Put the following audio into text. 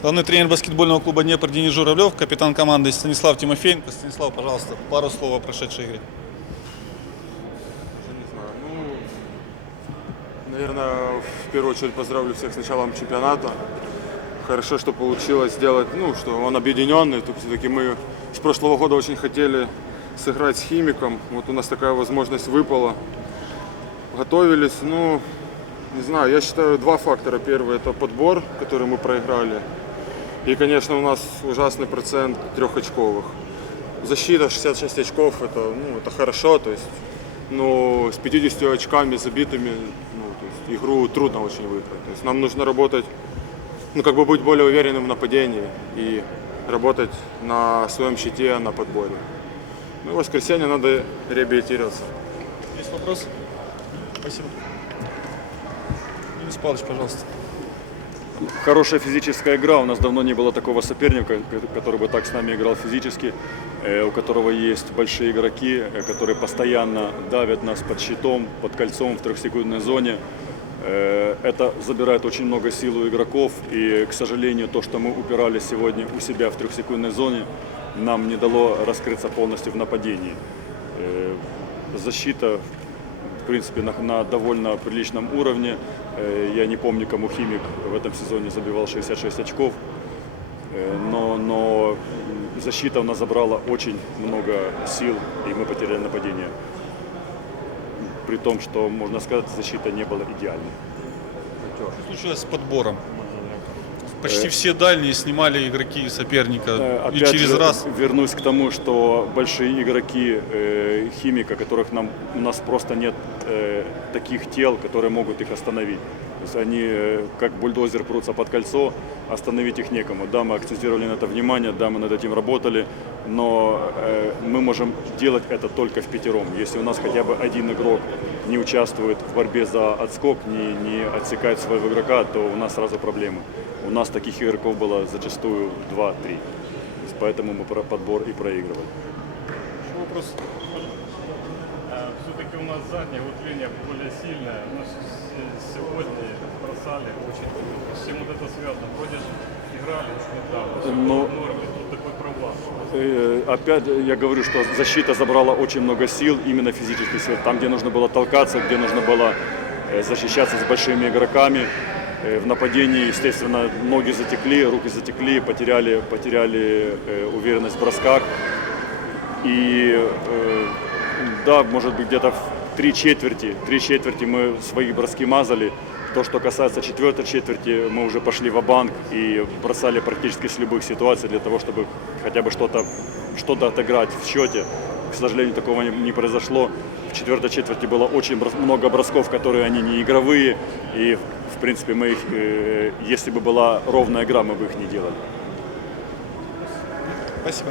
Главный тренер баскетбольного клуба Днепр Денис Журавлев, капитан команды Станислав Тимофеенко. Станислав, пожалуйста, пару слов о прошедшей игре. Не знаю, ну, наверное, в первую очередь поздравлю всех с началом чемпионата. Хорошо, что получилось сделать, ну, что он объединенный. Тут все-таки мы с прошлого года очень хотели сыграть с Химиком. Вот у нас такая возможность выпала. Готовились, ну, не знаю, я считаю два фактора. Первый это подбор, который мы проиграли. И, конечно, у нас ужасный процент трехочковых. Защита 66 очков, это, ну, это хорошо, то есть, но с 50 очками забитыми, ну, есть, игру трудно очень выиграть. То есть нам нужно работать, ну, как бы быть более уверенным в нападении и работать на своем щите, на подборе. Ну, в воскресенье надо реабилитироваться. Есть вопрос? Спасибо. Денис Павлович, пожалуйста. Хорошая физическая игра. У нас давно не было такого соперника, который бы так с нами играл физически, э, у которого есть большие игроки, э, которые постоянно давят нас под щитом, под кольцом в трехсекундной зоне. Э, Это забирает очень много сил у игроков, и, к сожалению, то, что мы упирали сегодня у себя в трехсекундной зоне, нам не дало раскрыться полностью в нападении. Защита принципе, на, на довольно приличном уровне. Э, Я не помню, кому Химик в этом сезоне забивал 66 очков. Э, Но, но защита у нас забрала очень много сил, и мы потеряли нападение. При том, что, можно сказать, защита не была идеальной. Что случилось с подбором? Почти все дальние снимали игроки соперника Э, и Опять через же, раз. вернусь к тому, что большие игроки э, химика, которых нам у нас просто нет э, таких тел, которые могут их остановить. То есть они э, как бульдозер прутся под кольцо, остановить их некому. Да, мы акцентировали на это внимание, да, мы над этим работали, но э, мы можем делать это только в пятером. Если у нас хотя бы один игрок не участвует в борьбе за отскок, не, не отсекает своего игрока, то у нас сразу проблемы. У нас таких игроков было зачастую 2-3. То есть Поэтому мы про- подбор и проигрывали. Еще вопрос? Все-таки у нас задняя вот линия более сильная. Но сегодня бросали очень. С чем вот это связано? Вроде же играли очень недавно. Всё Ну, норме. Тут такой провал. Опять я говорю, что защита забрала очень много сил, именно физических сил. Там, где нужно было толкаться, где нужно было э, защищаться с большими игроками. Э, В нападении, естественно, ноги затекли, руки затекли, потеряли, потеряли э, уверенность в бросках. И да, может быть, где-то в три четверти, три четверти мы свои броски мазали. То, что касается четвертой четверти, мы уже пошли в банк и бросали практически с любых ситуаций для того, чтобы хотя бы что-то что отыграть в счете. К сожалению, такого не, произошло. В четвертой четверти было очень много бросков, которые они не игровые. И, в принципе, мы их, э, если бы была ровная игра, мы бы их не делали. Спасибо.